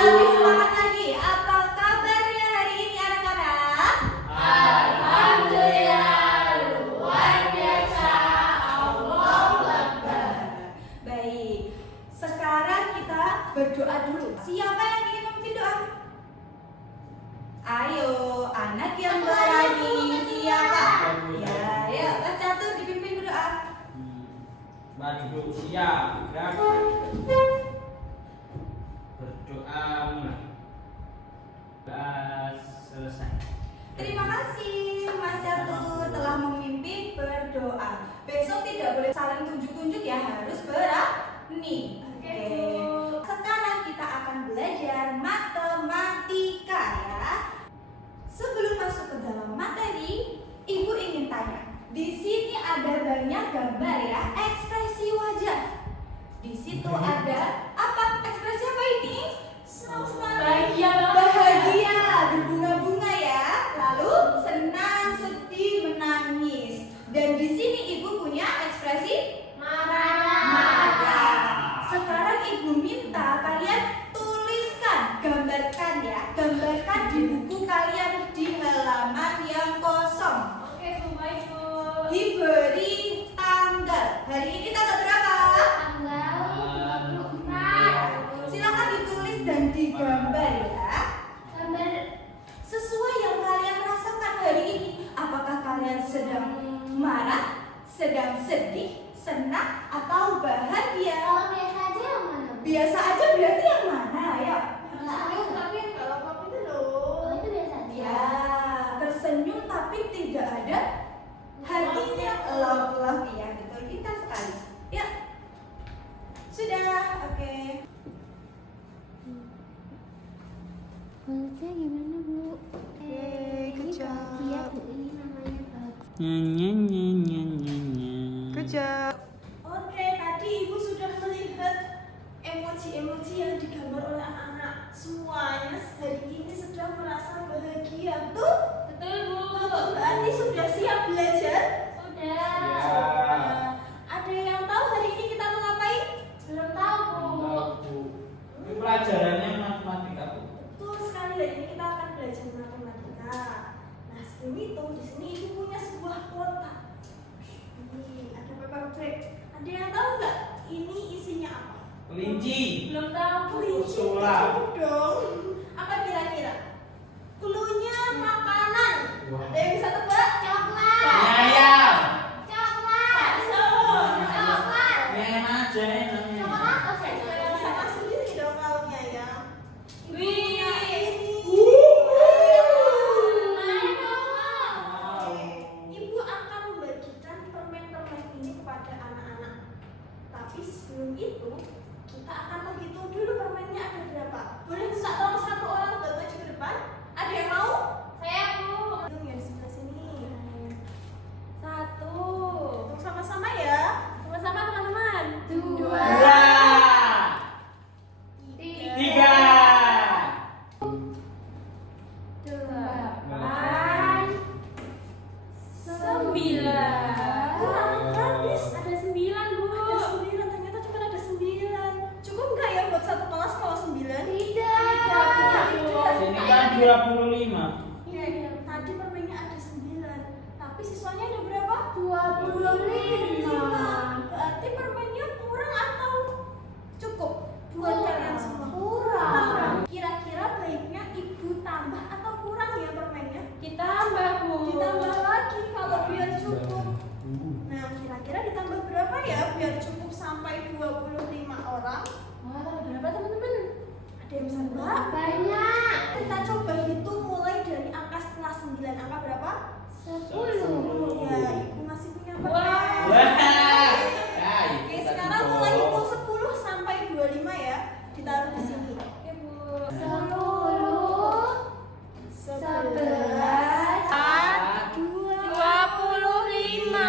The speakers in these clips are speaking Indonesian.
lebih semangat lagi. Apa kabarnya hari ini anak-anak? Alhamdulillah, luar biasa. Allahu Akbar. Baik, sekarang kita berdoa dulu. Siapa yang ingin memimpin doa? Ayo, anak yang berani. Siapa? Ya, ya, Mas Catur dipimpin berdoa. Mari duduk siap, gerak. Berdoa mulai. Selesai. Terima kasih Mas Catur telah memimpin berdoa. Besok tidak boleh saling tunjuk-tunjuk ya, harus berani. Oke. Sekarang kita akan belajar matematika ya. Sebelum masuk ke dalam materi, Ibu ingin tanya. Di sini ada banyak gambar ya, ekspresi wajah. Di situ ada apa? Ekspresi apa ini? Bahagia banget. Bahagia, berbunga-bunga ya. Lalu senang, sedih, menangis. Dan di sini Ibu punya ekspresi marah. Sekarang Ibu minta kalian tuliskan, gambarkan ya. Gambarkan di buku kalian di halaman yang kosong. Oke, Bu, baik, Bu. Diberi tanggal. Hari ini tanggal berapa? Tanggal 24. Silakan ditulis dan digambar ya. Gambar Sesuai yang kalian rasakan hari ini. Apakah kalian sedang marah, sedang sedih, senang, atau bahagia? kalau biasa aja yang mana? Biasa aja berarti yang mana ya? Tapi kalau kamu itu loh. Oh, itu biasa aja. Ya, tersenyum tapi tidak ada hatinya. Love ya, betul, kita sekali. Ya, sudah, oke. Kuncinya gimana, Bu? Good job. Bahagia, Bu. Ini namanya bahagia. Good job. Oke, tadi Ibu sudah melihat emoji-emoji yang digambar oleh anak-anak. Semuanya hari ini sedang merasa bahagia. Betul? Betul, Bu. Berarti sudah siap belajar? Sudah. Sudah. Ada yang tahu hari ini kita mau ngapain? Belum tahu, Bu. Ini pelajarannya matematika, Bu. Betul sekali, hari ini kita akan belajar matematika. Nah, sebelum itu di sini Ibu punya sebuah kotak. Ini ada paper bag. Ada yang tahu nggak ini isinya apa? Kelinci. Belum tahu, Bu. Kelinci. Sulap. Cukup dong. Apa kira-kira? Cluenya makanan. Wah. Ada yang bisa tebak? Coklat. Ayam. Coklat. Coklat. Yang aja namanya. Coklat. Oh, saya Sama sendiri dong kalaunya ya. Wih. Wow. Ibu akan membagikan permen-permen ini kepada anak-anak. Tapi sebelum itu kita akan menghitung dulu permennya ada berapa. Boleh minta tolong satu orang buat maju ke depan? Ada yang mau? Saya, Bu. Hitung ya di sebelah sini. Satu. Hitung sama-sama ya. Sama-sama, teman-teman. Dua. Dua. Tiga. Tiga. Delapan. Sembilan. Habis. Ada 9, Bu. Ada 9, ternyata cuma ada 9. Cukup nggak ya buat satu kelas kalau 9? Tidak. Sini kan 25. Iya, tadi permennya ada 9. Tapi siswanya ada berapa? 25. Berarti permennya kurang atau cukup buat Kurang. kalian semua? Kurang. Kira-kira baiknya Ibu tambah atau kurang ya permennya? Ditambah, Bu. Ditambah lagi kalau biar cukup. Nah, kira-kira ditambah berapa ya biar cukup sampai 25 orang? Wah, tambah berapa, teman-teman? Ada yang bisa nebak? Banyak. Kita coba hitung mulai dari angka setelah 9. Angka berapa? 10. Ya, Ibu masih punya permen. Wah. Wah. Ya, Oke, itu sekarang tadi, mulai Bu. hitung 10 sampai 25 ya. Ditaruh di sini. Oke, Bu. 10, 11, 25.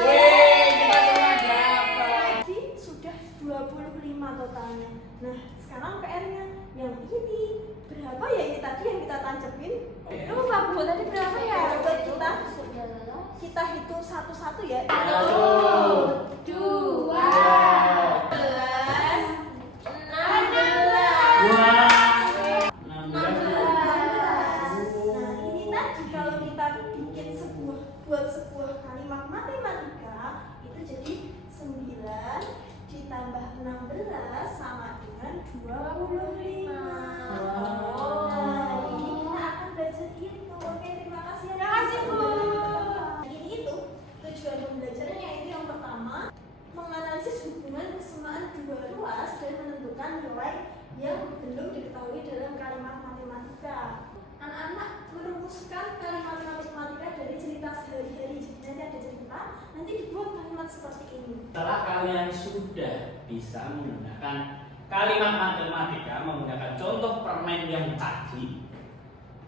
Wih, kita telah dapat. Tadi sudah 25 totalnya. Nah, sekarang PR-nya yang ini berapa ya ini tadi yang kita tancepin? Lupa, Bu. Tadi berapa ya? Coba kita hitung satu-satu ya. 1, 2, 11, 16, Wah. 16. Nah, ini tadi kalau kita bikin buat sebuah kalimat matematika itu jadi 9 ditambah 16 sama dengan 25. Nah, ini kita akan belajar itu. Oke, terima kasih. Terima kasih, Bu. Ini itu tujuan pembelajarannya itu yang pertama menganalisis hubungan kesamaan dua ruas dan menentukan nilai yang belum diketahui dalam kalimat matematika. Anak-anak merumuskan kalimat matematika dari cerita sehari-hari. Jadi nanti ada cerita, nanti dibuat kalimat seperti ini. Setelah kalian sudah bisa menggunakan kalimat matematika menggunakan contoh permen yang tadi,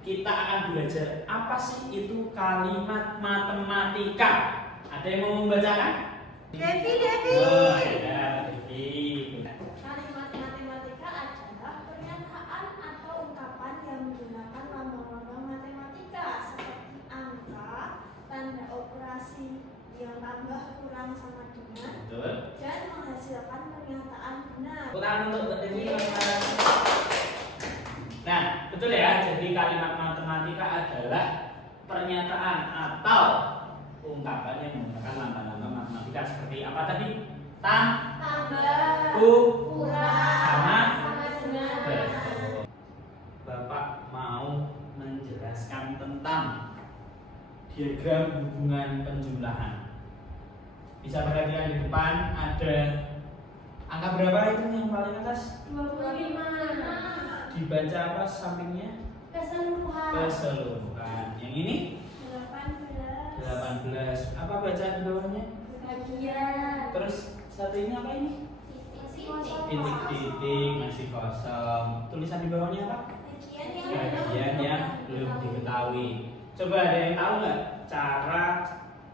kita akan belajar apa sih itu kalimat matematika. Ada yang mau membacakan? Devi. Oh ya, Devi. Kalimat matematika adalah pernyataan atau ungkapan yang menggunakan lambang-lambang matematika seperti angka, tanda operasi yang tambah kurang sama dengan, Betul. dan menghasilkan pernyataan benar. Tangan untuk Mbak Devi. Nah, betul ya. Jadi kalimat matematika adalah pernyataan atau ungkapan yang menggunakan lambang-lambang matematika seperti apa tadi? Tambah, Kurang, sama dengan. dengan. Betul. Bapak mau menjelaskan tentang diagram hubungan penjumlahan. Bisa perhatikan di depan ada angka berapa itu yang paling atas? 25. Dibaca apa sampingnya? Keseluruhan. Keseluruhan. Yang ini 18. 18. Apa bacaan di bawahnya? Bagian. Terus satu ini apa ini? Titik-titik masih kosong. Tulisan di bawahnya apa? Bagian yang belum diketahui. Coba ada yang tahu nggak cara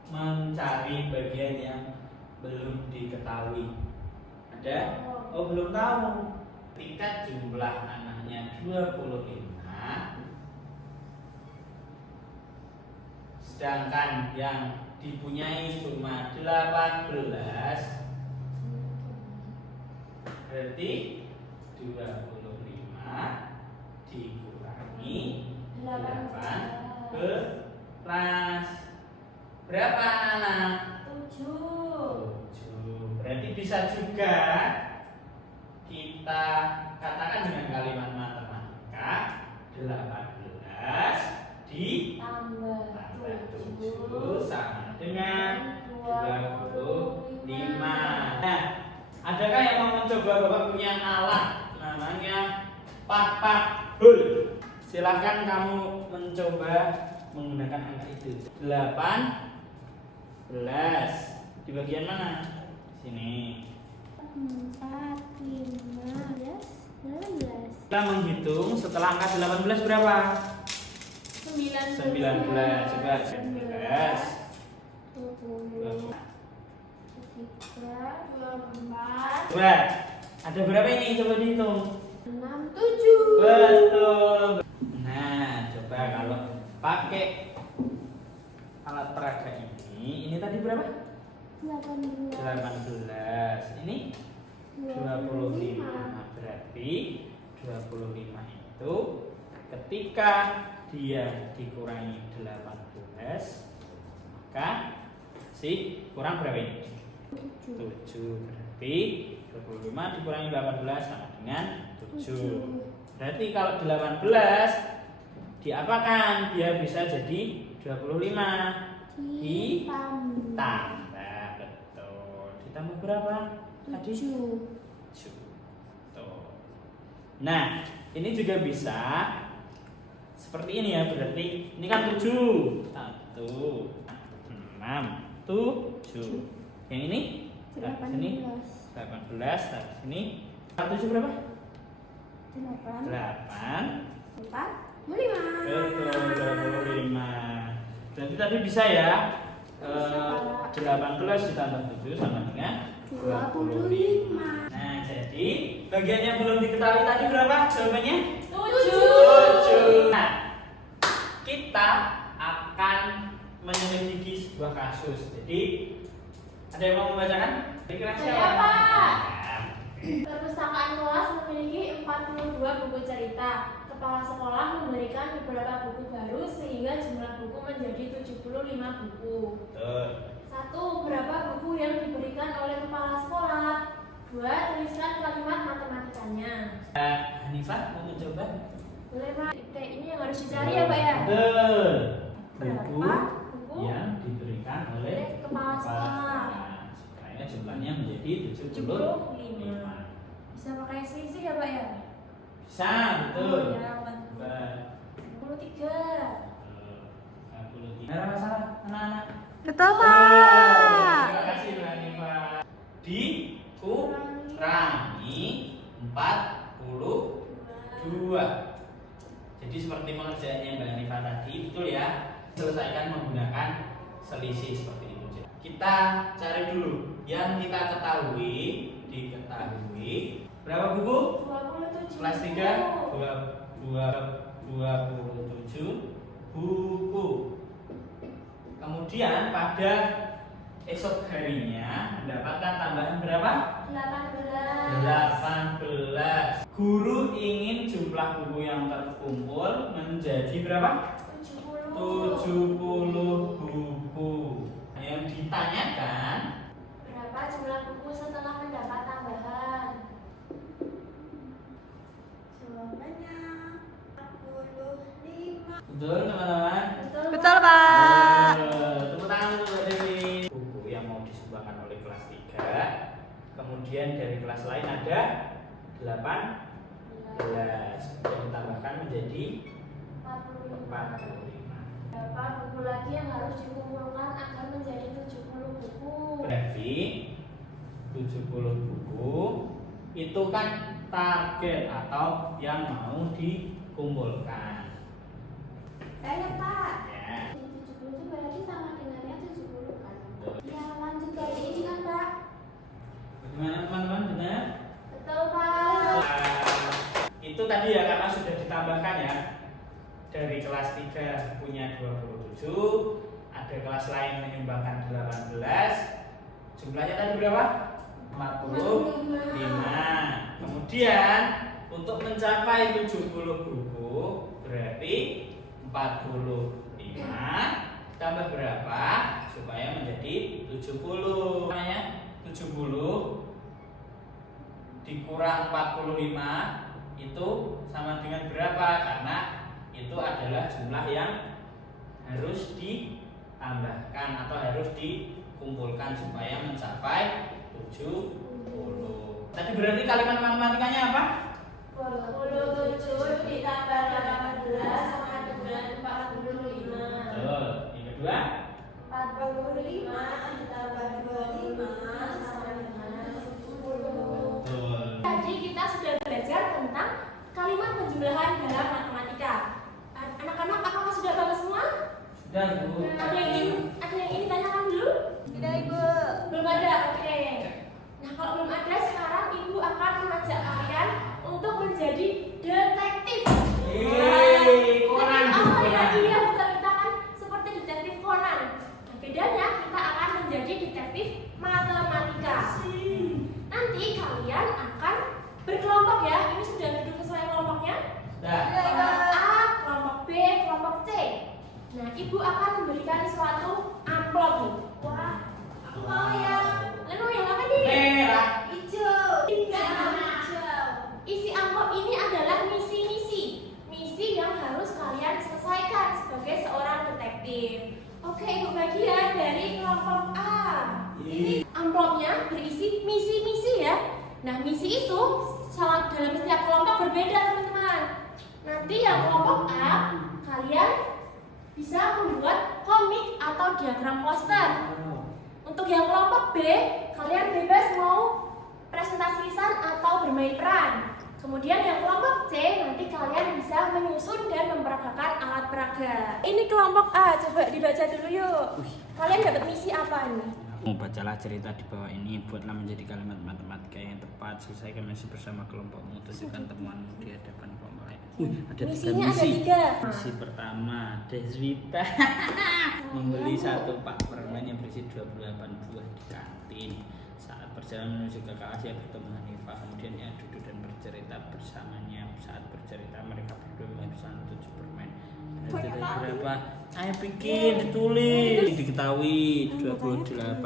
mencari bagian yang belum diketahui? Ada? Oh, belum tahu. Ketika jumlah anaknya 25, sedangkan yang dipunyai cuma 18, berarti 25 dikurangi 18. Berapa anak? 7. Berarti bisa juga kita katakan dengan kalimat matematika 18 ditambah 7 sama dengan 25. Nah, adakah yang mau mencoba? Bapak punya alat namanya pak-pak-hul. Silakan kamu mencoba menggunakan angka itu. 18 di bagian mana? Sini. 4, 5, 16. Kita menghitung setelah angka 18 berapa? 19. 19. Coba 19. 20. 3, 24. Coba ada berapa ini? Coba dihitung. 6, 7. Betul. Nah, coba kalau pakai alat peraga ini tadi berapa? 18. 18. Ini 25. Berarti 25 itu ketika dia dikurangi 18, maka kurang berapa ini? 7. Berarti 25 dikurangi 18 sama dengan 7. Berarti kalau 18 diapakan? Dia bisa jadi 25 ditambah. Betul. Ditambah berapa? Tadi 7. Tuh. Nah, ini juga bisa seperti ini ya. Berarti ini kan 7. 1, 6, 7. Yang ini? Taruh sini 18. Taruh sini 7 berapa? 8. 45. Betul, 25. Jadi tadi bisa ya. 18 ditambah 7 sama dengan 25. Nah, jadi bagian yang belum diketahui tadi berapa jawabannya? 7. Nah, kita akan menyelidiki sebuah kasus. Jadi ada yang mau membacakan? Kira-kira siapa? Siapa? Nah, Perpustakaan kelas memiliki 42 buku cerita. Kepala sekolah memberikan beberapa buku baru sehingga jumlah buku menjadi 75 buku. Betul. 1. Berapa buku yang diberikan oleh kepala sekolah? 2. Tuliskan kalimat matematikanya. Hanifah mau mencoba? Boleh Pak, ini yang harus dicari ya Pak ya? Betul. Buku Berapa buku yang diberikan oleh kepala sekolah? supaya jumlahnya menjadi 75. 75. Bisa pakai selisih ya Pak ya? Bisa, betul. Oh, ya, 43. 43. Ada masalah anak-anak? Betul, Terima kasih Mbak Hanifah. Dikurangi 42. Jadi seperti pengerjaannya Mbak Hanifah tadi, betul ya? Selesaikan menggunakan selisih seperti itu. Kita cari dulu yang kita diketahui berapa buku? 27. Kelas 3 27 buku. Kemudian pada esok harinya mendapatkan tambahan berapa? 18. Guru ingin jumlah buku yang terkumpul menjadi berapa? 70 buku. Yang ditanyakan Berapa jumlah buku setelah mendapat tambahan? Jawabannya 45. betul teman-teman? Betul, Pak. Tepuk tangan untuk Mbak Dewi. Buku yang mau disumbangkan oleh kelas 3. Kemudian dari kelas lain ada 18. Yang ditambahkan menjadi 45. Berapa buku lagi yang harus dikumpulkan agar menjadi 70 buku? Berarti 70 buku itu kan target atau yang mau dikumpulkan. Saya Pak. Ya. 70 itu berarti sama dengannya 70 kan? Ya lanjut dari ini kan Pak? Bagaimana teman-teman, benar? Betul Pak. Itu tadi ya karena sudah ditambahkan ya. Dari kelas 3 punya 27, ada kelas lain menyumbangkan 18. Jumlahnya tadi berapa? 45. Kemudian untuk mencapai 70 buku berarti 45 tambah berapa supaya menjadi 70. Makanya 70 dikurang 45 itu sama dengan berapa? Karena itu adalah jumlah yang harus ditambahkan atau harus dikumpulkan supaya mencapai 70. Tadi berarti kalimat matematikanya apa? 27 ditambah 18 sama dengan 45. Betul. Yang kedua? 45 ditambah 25 sama dengan 70. Betul. Tadi kita sudah belajar tentang kalimat penjumlahan dalam matematika. Anak-anak apakah sudah tahu semua? Sudah, Bu. Ada yang ingin tanyakan dulu? Tidak, Ibu. Belum ada, oke. Nah kalau belum ada, sekarang Ibu akan mengajak kalian untuk menjadi detektif. Yeay, Conan, Detektif apa ya? Conan. Iya, bukan, kita kan seperti detektif Conan. Nah, bedanya kita akan menjadi detektif matematika. Nanti kalian akan berkelompok ya. Ini sudah duduk sesuai kelompoknya. Sudah. Kelompok A, kelompok B, kelompok C. Nah, Ibu akan memberikan suatu amplop nih. Wah, Aku mau yang lalu yang apa nih? Merah. hijau. Nah, isi amplop ini adalah misi-misi. Misi yang harus kalian selesaikan sebagai seorang detektif. Oke, Ibu bagian dari kelompok A. Ini amplopnya berisi misi-misi ya. Nah, misi itu dalam setiap kelompok berbeda teman-teman. Nanti yang kelompok A, kalian bisa membuat komik atau diagram poster. Untuk yang kelompok B, kalian bebas mau presentasi lisan atau bermain peran. Kemudian yang kelompok C, nanti kalian bisa menyusun dan memperagakan alat peraga. Ini kelompok A, coba dibaca dulu yuk. Kalian dapat misi apa nih? Bacalah cerita di bawah ini, buatlah menjadi kalimat matematika yang tepat, selesaikan misi bersama kelompokmu, tunjukkan temuanmu di hadapan kelompok lain. Ada Misinya ada misi. 3. Misi pertama, Deswita membeli satu pak permen yang berisi 28 buah di kantin. Saat perjalanan menuju ke Asia bertemu Hanifah, kemudian ia duduk dan bercerita bersamanya. Saat bercerita mereka berdua menghabiskan 7 permen. Berarti berapa? Ayo bikin, ditulis, diketahui 28.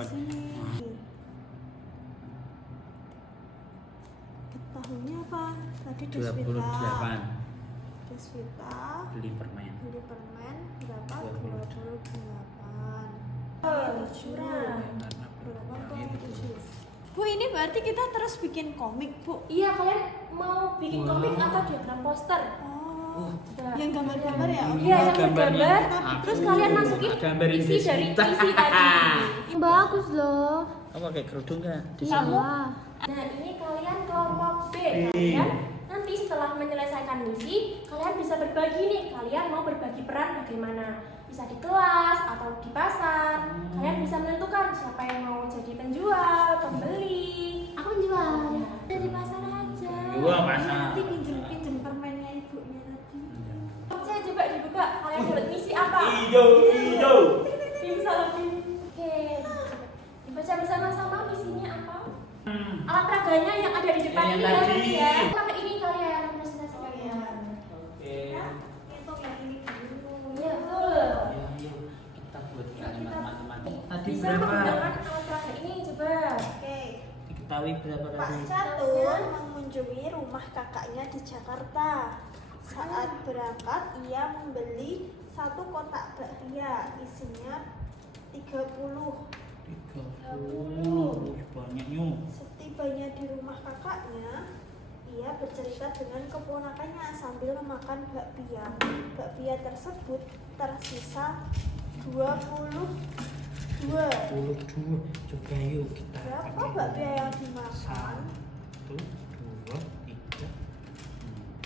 Tahunnya apa? Tadi 28. Deswita Beli permen. berapa? 28. Curang. Karena berapa? Bu, ini berarti kita terus bikin komik, Bu. Iya, kalian mau bikin komik atau diagram poster? Oh, Coba. yang gambar-gambar ya? Iya, yang gambarnya. bergambar. Terus kalian masukin Gambarin isi dari Deswita. isi tadi. Bagus loh. Apa kayak kerudung kan? Iya. Nah, ini kalian kelompok B. Kalian nanti setelah menyelesaikan misi, kalian bisa berbagi nih. Kalian mau berbagi peran bagaimana? Bisa di kelas atau di pasar. Kalian bisa menentukan siapa yang mau jadi penjual, pembeli. Aku jual. Dari pasar aja. Gua pasar. Nanti pinjem permennya ibunya tadi. Saya coba dibuka. Kalian dapat misi apa? Hijau. Bisa lebih. Oke. Dibaca bersama-sama misinya apa? Alat peraganya yang ada di depan Yang ini tadi. nanti ya. Pakai ini kalian presentasikan. Iya. Oke. Hitung yang ini dulu. Iya, betul. Ayo kita buat kalimat matematik. Tadi Bisa berapa? menggunakan alat peraga ini coba. Oke. Diketahui berapa Pak tadi? Catur mengunjungi rumah kakaknya di Jakarta. Saat berangkat, ia membeli 1 kotak bakpia, isinya 30. 30. Banyak nyum. Setibanya di rumah kakaknya, ia bercerita dengan keponakannya sambil memakan bakpia. Bakpia tersebut tersisa 22. 22. Coba yuk kita. Berapa bakpia yang dimakan? 1, 2, 3,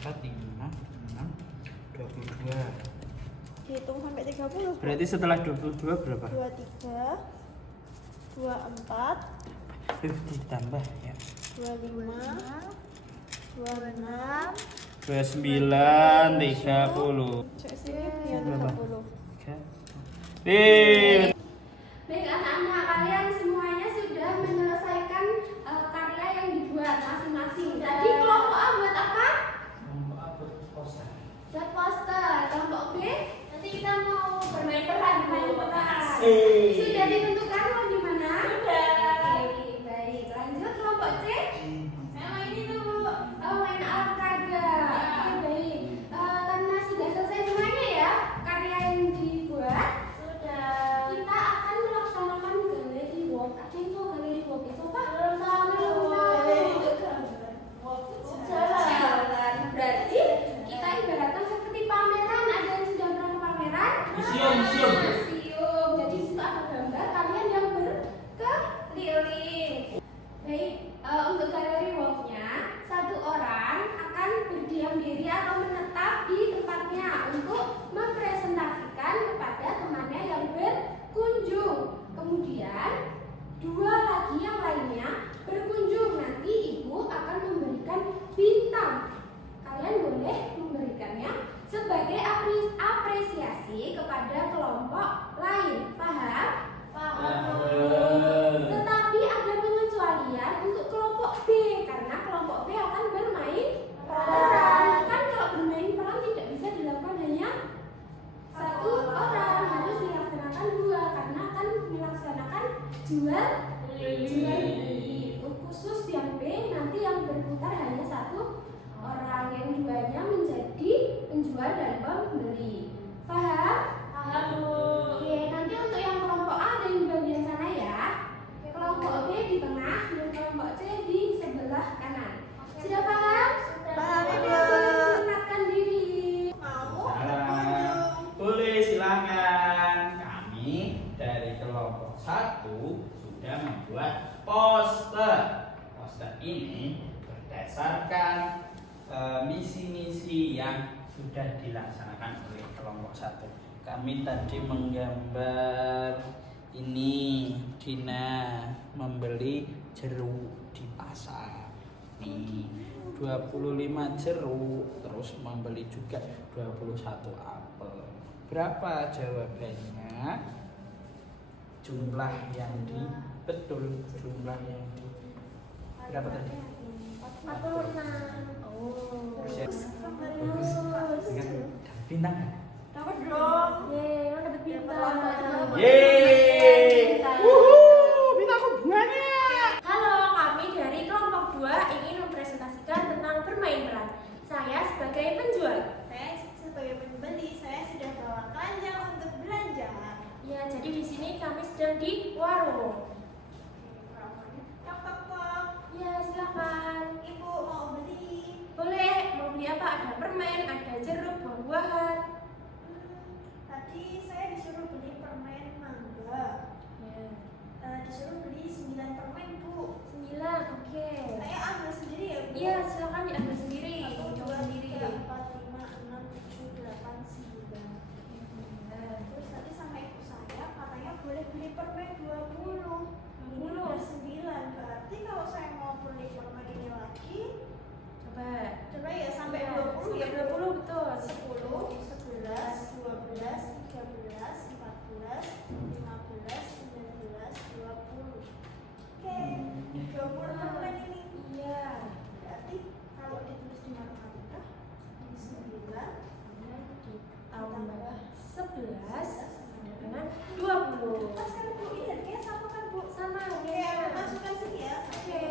4, 5, 6, 22. Dihitung sampai 30. Berarti setelah 22 berapa? 23, 24, Ditambah ya. 25, 26. 29, 30. Cek sini biar Berapa? 30. Baik anak-anak, kalian semuanya sudah menyelesaikan karya yang dibuat masing-masing. Tadi kelompok A buat apa? Buat poster. Kelompok B nanti kita mau bermain peran. Sudah ditentukan mau di mana? Sudah. Baik. Lanjut kelompok C. Saya main itu Bu. Main alat peraga. Oke, baik. Karena sudah selesai semuanya ya karya yang dibuat. Sudah. Kita akan melaksanakan galeri walk. Ada yang tahu galeri walk itu apa? Belum tahu. Galeri itu gambar. Walk itu jalan. Berarti kita ibaratkan seperti pameran. Ada yang sudah pernah ke pameran? Museum. Museum. Jadi situ ada gambar kalian yang berkeliling. Baik, untuk galeri walk-nya, 1 orang akan berdiam diri atau menetap di tempatnya untuk mempresentasikan kepada temannya yang berkunjung. Kemudian 2 lagi yang lainnya berkunjung. Nanti ibu akan memberikan bintang. Kalian boleh memberikannya sebagai apresiasi kepada kelompok lain. Paham? Tetapi ada pengecualian untuk kelompok B karena kelompok B akan bermain peran. Kan kalau bermain peran tidak bisa dilakukan hanya 1 orang, harus dilaksanakan 2 karena akan melaksanakan jual beli. Khusus yang B nanti yang berputar hanya 1 orang, yang 2-nya menjadi penjual dan pembeli. Paham? Paham Bu. Oke, nanti untuk yang kelompok A ada di bagian sana ya. Kelompok B di tengah dan kelompok C di sebelah kanan. Sudah paham? Paham, Ibu. Perkenalkan diri. Mau? Boleh, silakan. Kami dari kelompok 1 sudah membuat poster. Poster ini berdasarkan misi-misi yang sudah dilaksanakan oleh kelompok 1. Kami tadi menggambar ini Dina membeli jeruk di pasar. Nih, 25 jeruk, terus membeli juga 21 apel. Berapa jawabannya? jumlah yang betul jumlah yang berapa tadi? 46. Oh. Bagus. Kan bintang kan? Dapat dong. Yeay, lo dapet bintang. Yeay. Wuhu, bintangku banyak. Halo, kami dari kelompok 2 ingin mempresentasikan tentang bermain peran. Saya sebagai penjual. Saya sebagai pembeli, saya sudah bawa keranjang untuk belanja. Ya, jadi di sini kami sedang di warung. Tok tok tok. Ya, silakan. Ibu mau beli? Boleh, mau beli apa? Ada permen, ada jeruk, buah-buahan. Tadi saya disuruh beli permen mangga. Ya. Disuruh beli 9 permen, Bu. 9, oke. Saya ambil sendiri ya, Bu. Iya, silakan diambil sendiri. 1, Coba 2, sendiri. 3, 4, 5, 6, 7, 8, 9. Terus tadi sama ibu saya katanya boleh beli permen 20. Ini 20. udah 9. Berarti kalau saya mau beli permen ini lagi, Coba ya sampai Ya, 20 ya, sampai 20 betul. 10, 11, 12, 13, 14, 15, 19, 20. Oke, 20 permen ini. Iya. Berarti kalau ditulis di matematika, ini 9 Tambah 11 dengan 20. Pas kan Bu, ini harganya sama kan Bu? Sama Oke, ya. aku masukkan sini ya. Oke.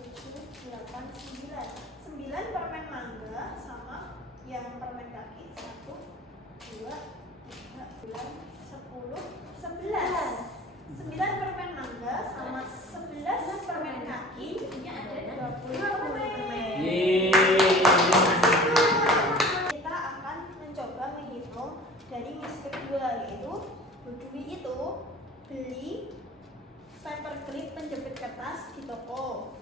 7, 8, 9. 9 permen mangga sama yang permen kaki. 1, 2, 3, 9, 10, 11. 9 permen mangga sama 11 permen kaki. Jadinya ada 20 permen. Yeay. Kita akan mencoba menghitung dari misi kedua, yaitu Bu Dwi itu beli paperclip penjepit kertas di toko.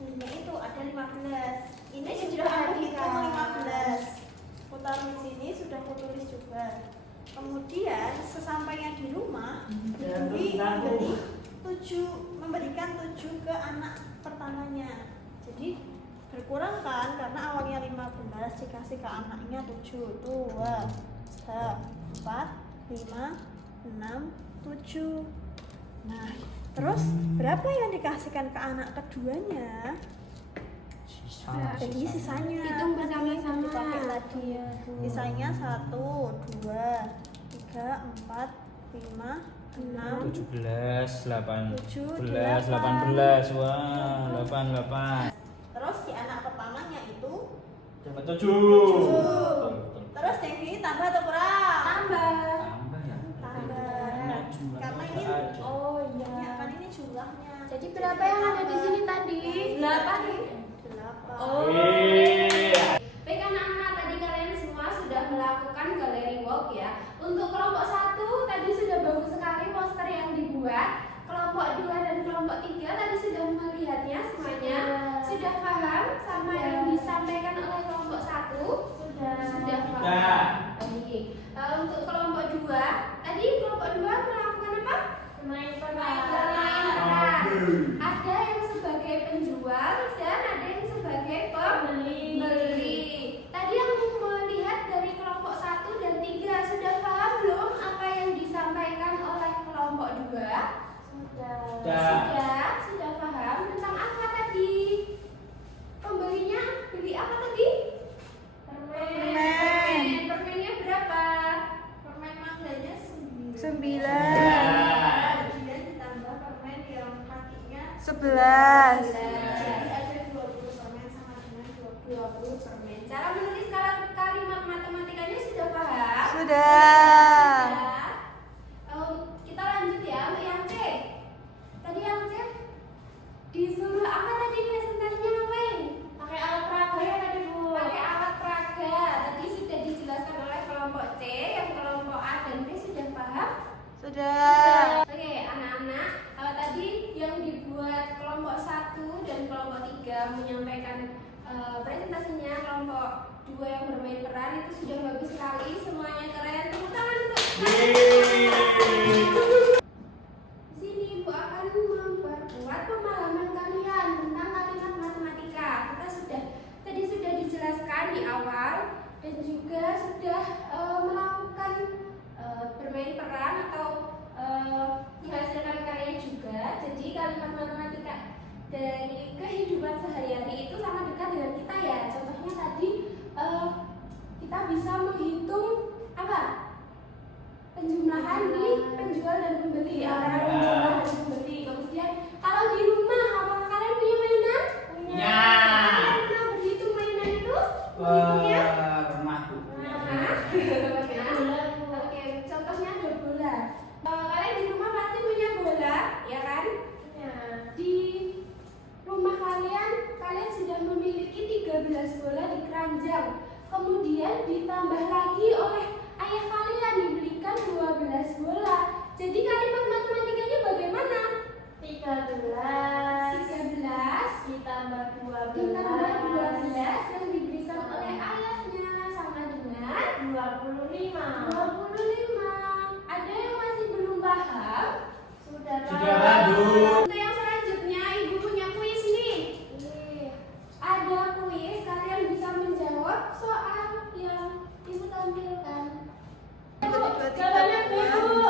Belinya itu ada 15. Ini sudah aku hitung 15. Putar di sini sudah aku tulis juga. Kemudian sesampainya di rumah, Bu Dwi memberikan 7 ke anak pertamanya. Jadi berkurang kan, karena awalnya 15 dikasih ke anaknya 7. Tuh, 4, 5, 6, 7. Nah, terus berapa yang dikasihkan ke anak keduanya? Jadi sisanya Hitung bersama-sama. dipakai tadi. Iya, Bu. Sisanya 1, 2, 3, 4, 5, 6, 17, 18, 8. 18. Wah, 88. Terus di anak pertamanya itu Coba 7. 7. Terus yang ini tambah atau kurang? Tambah. Tambah ya. Tambah. Karena ini Oh iya. ya, kan ini jumlahnya. Jadi berapa yang ada di sini tadi? 8. 8. Oh. Yeay. Baik anak-anak, tadi kalian semua sudah melakukan galeri walk ya. Untuk kelompok 1 tadi sudah bagus sekali poster yang dibuat. Kelompok 2 dan kelompok 3 tadi sudah melihatnya semuanya. Sudah paham sama yang disampaikan oleh kelompok 1? Sudah paham. Sudah. Baik. Untuk kelompok 2, tadi kelompok 2 melakukan apa? Bermain peran. Ada yang sebagai penjual dan ada yang sebagai pembeli. Tadi yang melihat dari kelompok 1 dan 3 sudah paham belum apa yang disampaikan oleh kelompok 2? Sudah paham tentang apa tadi? Pembelinya beli apa tadi? Permen. Permennya berapa? Permen mangganya 9. 9. Kemudian ditambah permen yang kakinya 11. Jadi ada 20 permen sama dengan 20 permen. Cara menulis kalimat matematikanya sudah paham? Sudah. Kita lanjut ya untuk yang C. Tadi yang C disuruh apa tadi presentasinya ngapain? Pakai alat peraga ya tadi Bu. Pakai alat peraga. Tadi sudah dijelaskan oleh kelompok C, yang kelompok A dan B sudah paham? Sudah. Oke, anak-anak, tadi yang dibuat kelompok 1 dan kelompok 3 menyampaikan presentasinya. Kelompok 2 yang bermain peran itu sudah bagus sekali, semuanya keren. Tepuk tangan untuk di sini Bu akan memperkuat pemahaman kalian tentang kalimat matematika. Kita tadi sudah dijelaskan di awal dan juga sudah melakukan bermain peran atau dan pembeli, antara penjual dan pembeli. Kemudian kalau di rumah, apakah kalian punya mainan? Punya. Kalian pernah berhitung mainan itu? Menghitungnya? Pernah Bu. Oke, contohnya ada bola. Kalian di rumah pasti punya bola, ya kan? Di rumah kalian sudah memiliki 13 bola di keranjang. Kemudian ditambah lagi oleh ayah kalian dibelikan 12 bola. Jadi kalimat matematikanya bagaimana? 13 Ditambah 12. ditambah 12 yang diberikan oleh ayahnya sama dengan 25. 25. Ada yang masih belum paham? Sudah Sudah Bu. Untuk yang selanjutnya, Ibu punya kuis nih. Ada kuis, kalian bisa menjawab soal yang Ibu tampilkan. Jawabannya B, Bu.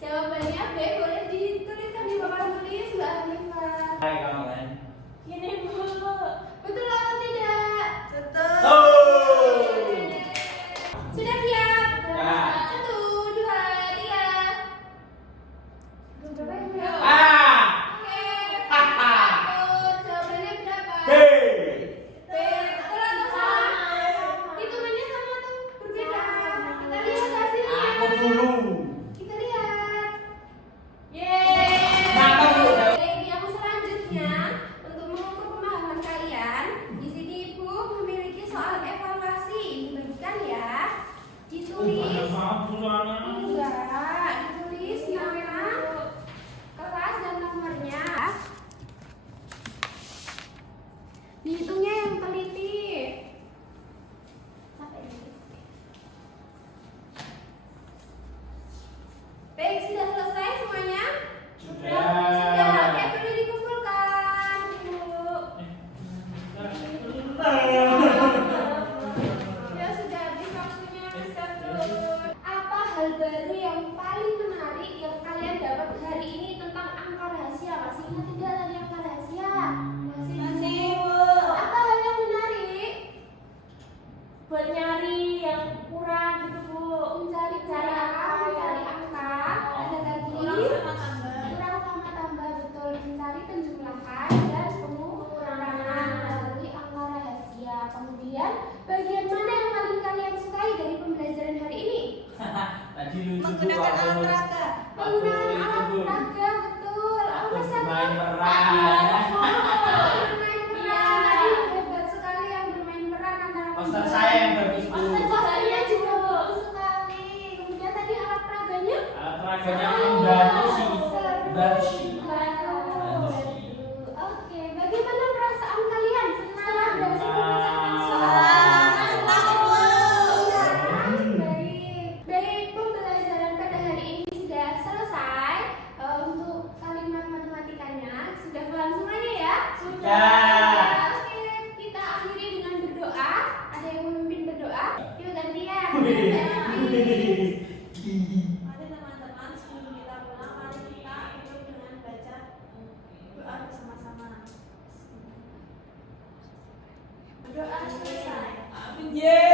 Jawabannya B, boleh dituliskan di papan tulis, Mbak Hanifah. Hai kawan. Gini, Bu. Betul atau tidak? Betul. Oh. Sudah siap? Ya. 1, 2, 3. Berapa yang berapa? Ah. Oke. Haha. Jawabannya berapa? B. B, betul atau salah? Hitungannya sama atau berbeda? Kita lihat hasilnya. Aku dulu. Kita lihat. Yeay. Mantap, Bu. Baik, yang selanjutnya untuk mengukur pemahaman kalian, di sini Ibu memiliki soal evaluasi. Dibagikan ya. Ditulis. Maaf Bu soalnya. Enggak, ditulis nama, kelas dan nomornya. Dihitungnya yang teliti. Baik, sudah selesai semuanya? Sudah. Sudah, oke, boleh dikumpulkan, Bu. Ya sudah habis waktunya, Mr. Tur. Apa hal baru yang paling menarik yang kalian dapat hari ini tentang angka rahasia? Masih ingat tidak tadi angka rahasia? Masih, Bu. Apa hal yang menarik? Buat nyari yang kurang gitu Bu. Mencari apa? Mencari angka. Ada lagi kurang sama tambah, betul. Mencari penjumlahan dan pengurangan melalui angka rahasia. Kemudian bagian mana yang paling kalian sukai dari pembelajaran hari ini? Tadi lucu Bu. Menggunakan aku- alat peraga. Penggunaan Itu, alat Bu. peraga, betul. Aku Mas Satu. bermain peran. Bermain peran. Hebat sekali yang bermain peran antara Poster penjumlahan. saya yang bagus Bu. Posternya juga bagus sekali. Kemudian tadi alat peraganya? Alat peraganya membantu sih. Membantu sih. Oke, bagaimana perasaan kalian setelah berhasil memecahkan soal? Senang, Bu. Baik, baik, pembelajaran pada hari ini sudah selesai. Untuk kalimat matematikanya sudah paham semuanya ya? Sudah. Oke, kita akhiri dengan berdoa. Ada yang memimpin berdoa? Yuk gantian. Mari teman-teman, sebelum kita pulang, mari kita ikut dengan baca doa bersama-sama. Doa selesai. Yeay.